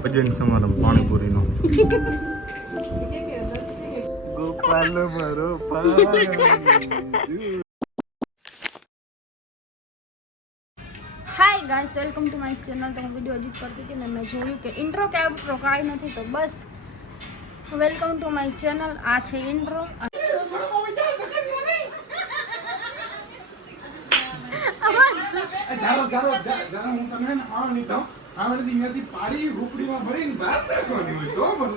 ભજન સમારંભ પાણીપુરીનો ગોપાલ મારો hi guys welcome to my channel તો હું વીડિયો એડિટ કરતી હતી ને મેં જોયું કે ઇન્ટ્રો કે આઉટ્રો કાંઈ નથી તો બસ વેલકમ ટુ માય ચેનલ. આ છે ઇન્ટ્રો. ચાલો હું તમને ને આ નહીં કહું. આ મને અહીંયાથી પાડી રૂપડીમાં ભરીને બહાર નાખવાની હોય તો મરદ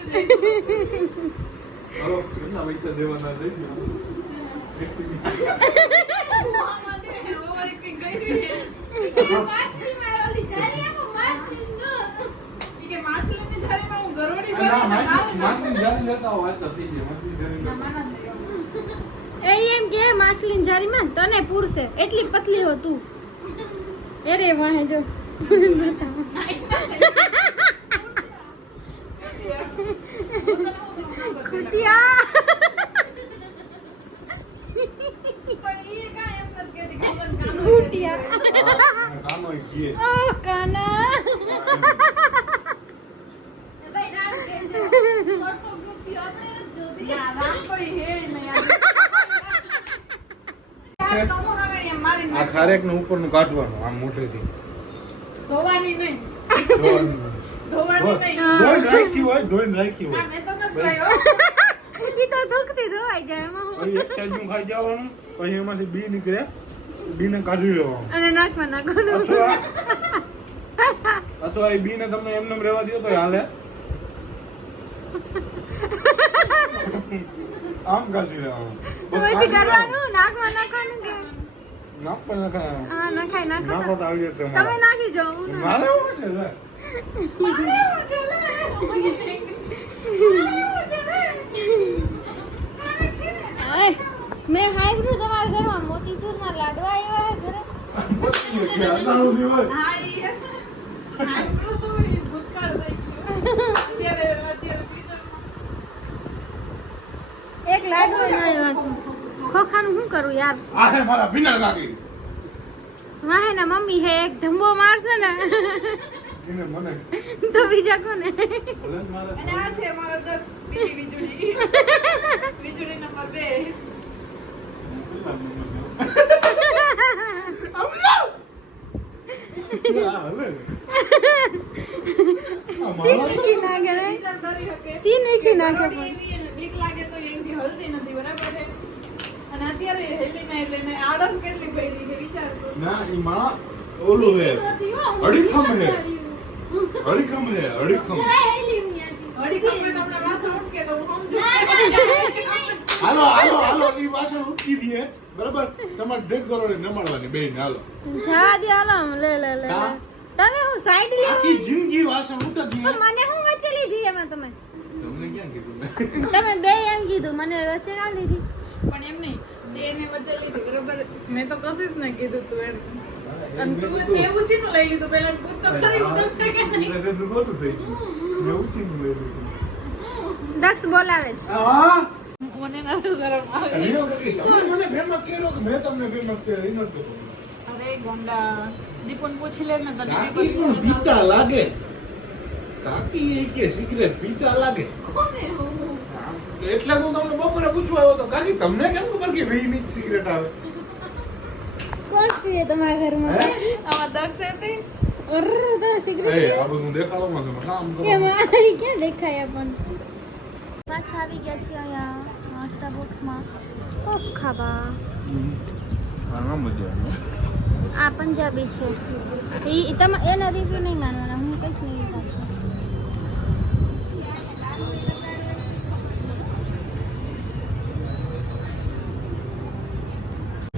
એમ કે માછલીની જારીમાં તને પૂરશે. એટલી પતલી હો તું. એ વાહે જો ખુટિયા પણ ઈ કાંઈ એમ નથી કહેતી કે હું તને કાનો ખુટિયા કાનો ના, નહીં આ. ખારેક ને ઉપરનું કાઢવાનું આમ મોટેથી ધોવાની નહીં ધોવાનું. ધોવાની નહીં ધોઈને રાખી હોય ધોઈને રાખી હોય મેં તો નથી દુખતી ધોવાઈ જાય એમાં હું. એક ટાઈમ ખાઈ જવાનું પછી એમાંથી બી નીકળે બી ને કાઢી લેવાનું. અને નાકમાં નાખવાનું. અથવા અથવા એ બી ને તમને એમને એમ રહેવા દો તો હાલે. આમ કાઢી લેવાનું. પછી કરવાનું? નાકમાં નાખવાનું કે? નાક નખાય હા નખાય નાખો નાખો તો આવી રીતે તમે નાખી જાઓ મારે એવું છે લે. મારે એવું છે, લે. મેં હાઈબ્રુ તમારા ઘરમાં મોતીચૂરના લાડવા આવ્યા હે ઘરે. એક લાડુ ખોખાનું શું કરું યાર? આ મમ્મી હે એક ધંબો મારશે ને. તો બીજા કોને? અને ઓલું હે અડીખમ હે અડીખમ હે અડીખમ ઘડી ખબર તમને વાસણ ઉટકે તો હું સમજુ હાલો હાલો હાલો ઈ પાછળ ઉઠી દીએ બરાબર? તમારે ડેડ કરોડ નમાડવાની બેન હાલો. જવા દે હાલો લે લે લે તમે હું સાઈડ આખી જિંદગી વાસણ ઉઠ દીએ મને હું વચ્ચે લીધી એમાં તમે? તમને ક્યાં કીધું મેં? તમે બે એમ કીધું મને વચ્ચે ના લીધી. પણ એમ નહીં બે એને વચ્ચે લીધી બરાબર? મેં તો કશી જ નહીં કીધું તું એમ. અને તું લઈ લીધું પેલા તો ખરી ઉઠશે કે નહીં? ગયું. મેં ઉછીનું લઈ લીધું. દક્ષ બોલાવે છે. હા? મને નથી શરમ આવે. મને ફેમસ કર્યો કે મેં તમને ફેમસ કર્યો? એ નથી અરે ગોંડા દીપન પૂછી લે ને તને કાકી પણ પીતા લાગે? કાકી એ કે સિગરેટ પીતા લાગે. કોને હું? એટલે હું તમને બપોરે પૂછવા આવ્યો તો કાકી તમને કેમ ખબર કે વી ની સિગરેટ આવે? કોણ પીએ તમારા ઘરમાં? આમાં દક્ષ હતી સિગરેટ આ બધું દેખાડો માં કામ કરો કેમ આ ક્યાં દેખાય પણ પાછા આવી ગયા છીએ અહીંયા. નાસ્તા બોક્સમાં ઓફ ખાવા. આ પંજાબી છે. એ તમે એના રિવ્યુ નહીં માનવાના હું કઈ નહીં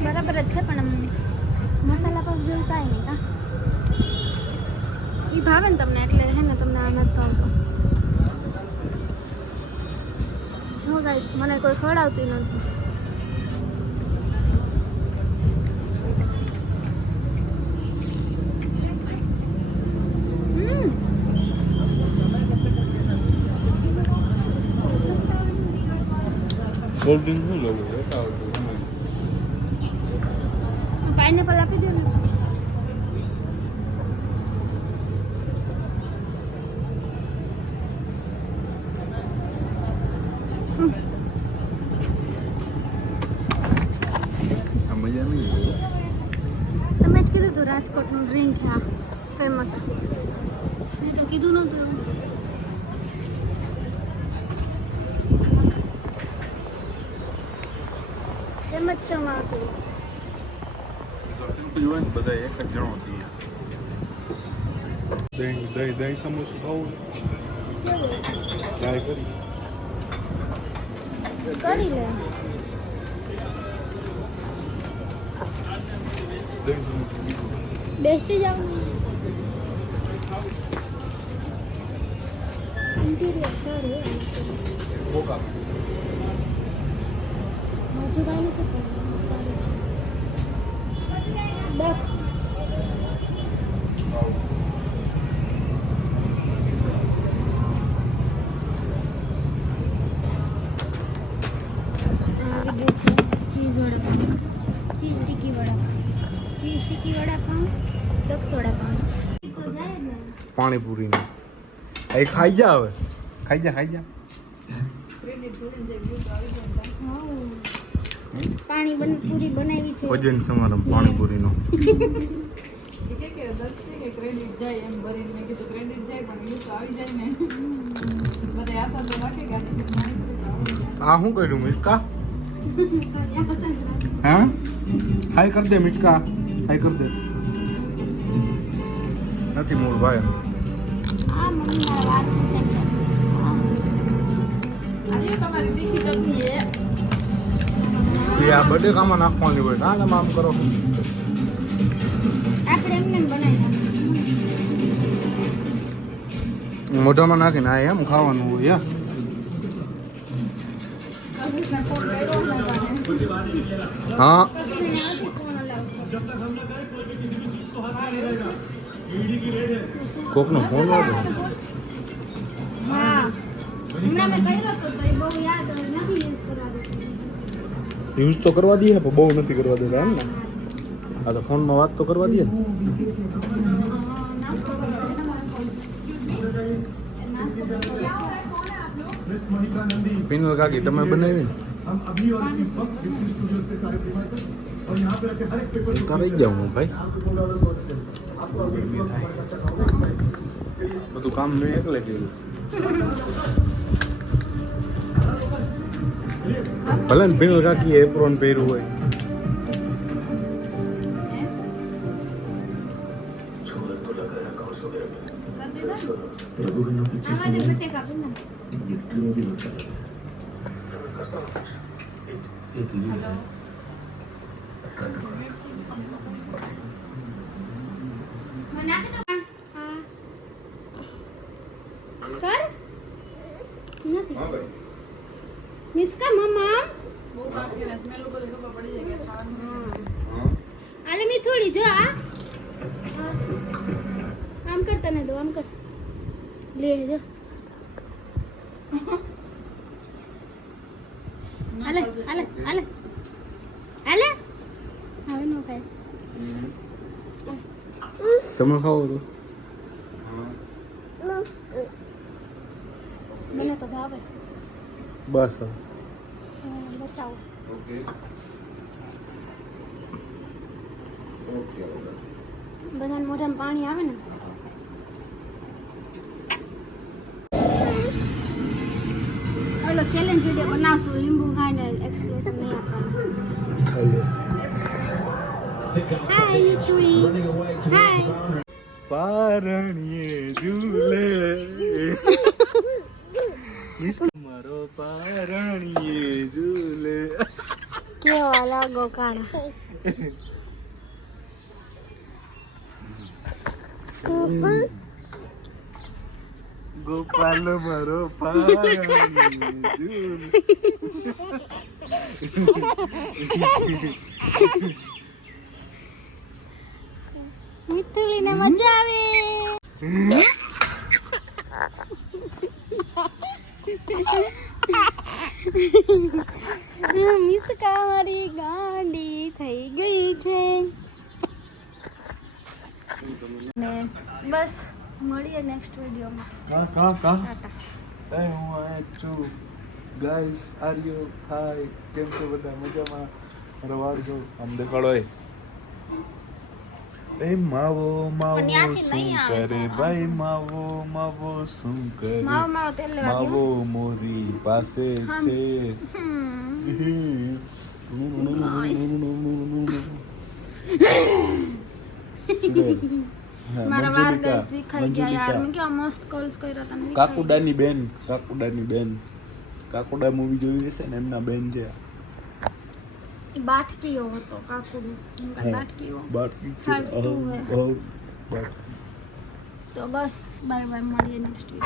બરાબર જ છે પણ મસાલા પર જેવું કાંઈ નહીં કા? એ ભાવે ને તમને એટલે હે ને તમને આ નથી ભાવતો. જો ગાઈસ મને કોઈ ખવડાવતું નથી હમ કોલ્ડ ડ્રિંક શું લેવું લેતા આવજો પાઇનેપલ આપી દો ને આ મજા નહીં આવે તમે જ કીધું હતું રાજકોટનું ડ્રિંક છે આ ફેમસ મેં તો કીધું નહોતું એવું. સેમ જ છે બધા એક જ જણો છીએ દહીં દહીં દહીં સમોસું ખાવું ટ્રાય કરી. કરી લે. બેસી જાવ ઇન્ટિરિયર સારું હજુ નથી સારું છે. Daksh. Cheese vada pav cheese tikki vada pav cheese tikki vada pav Daksh vada pav પાણીપુરીની. એ ખાઈ જા હવે. ખાઈ જા ખાઈ જા. પાણી બન પૂરી બનાવી છે. ભજન સમારંભ પાણીપુરીનો. આ શું કર્યું મિટકા? હા? હાય કર દે મિટકા. હાય કર દે. નથી મૂળ ભાઈ. આ બડે કામાં નાખવાની હોય. ના તમે આમ કરો. મોઢામાં નાખીને આ એમ ખાવાનું હોય. હા. કોકનો ફોન આવ્યો હા હમણાં મેં કર્યો હતો તો એ બહુ યાદ નથી યુઝ કરાવ્યો યુઝ તો કરવા દઈએ ને પણ બહુ નથી કરવા દેતા એમ ને? આ તો ફોનમાં વાત તો કરવા દઈએ પિનલ કાકી તમે બનાવી? કરી જાઉં હું ભાઈ? બધું કામ મેં એકલે કર્યું. ભલે ને પિનલ કાકી એપ્રોન પહેર્યું હોય આમાં તો બટેકા પણ હા. કર મમ્મા આલે મી થોડી જો આ. આમ કર તને દો આમ કર. લે જો. આલે આલે આલે. આલે. હવે નો ખાય. તમે ખાવો તો. મને તો ભાવે. બસ હવે. હમ, બતાવો બધાને મોઢામાં પાણી આવે ને પેલો ચેલેન્જ વિડીયો બનાવશું લીંબુ ખાઈને એક્સપ્રેશન નહીં આપવાનું હાય નીતુઈ હાય પારણીએ ઝૂલે મારો પારણીએ ઝૂલે કેવા લાગો કાળા ગોપાલ મારો પારણીએ ઝૂલે મિતુલીને મજા આવે બસ મળીએ નેક્સ્ટ વિડીયોમાં કા કા કા એ હું આ છું. ગાઈસ આર યુ હાય કેમ છો બધા? મજામાં? રવાડ છો આમ દેખાડો એ. એ માવો માવો શું કરે ભાઈ? માવો માવો શું કરે? માવો મોરી પાસે. છે. હમ. કાકુડાની બેન કાકુડાની બેન. કાકુડા મૂવી જોઈ હશે ને એમના બેન છે. બાટકીઓ હતો કાકુડો બાટકીઓ. બાટકી તો બસ બાય બાય મળીએ નેક્સ્ટ વીક